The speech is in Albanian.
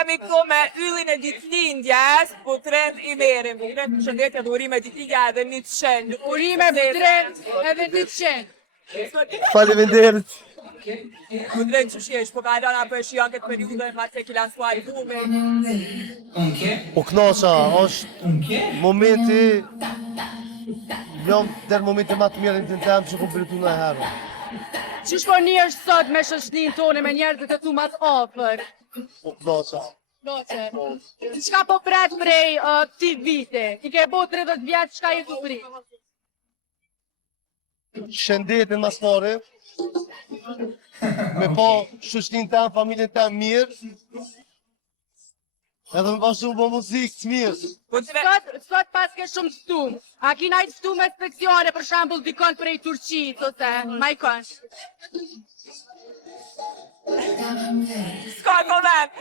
jemi këtu me yllin e ditëlindjes, putren i merim. Putren të shëndetje dhe urime ditëlindja edhe 100. Urime putren edhe 100. Faleminderit. Putren që shesh, po ka rana për shion këtë periudë, ma se kila suari hume. Po knasha, është momenti, jam der momenti ma të mirë në të temë që ku përritu në herë. Qish po një është sot me shoqnin tonë me njerëzit e tu mas ofër? Po knasha. Qka po pret prej këti vite? I ke bo 30 vjetë, qka i ku prit? Shëndetin mas pare, me po shoqnin temë, familjen temë mirë, edhe me bashkë po muzikë të mirë. Sot pas ke shumë stum. A ki najtë stum e spekcione, për shambull dikon prej Turqit, ose majkon? S'ka koment!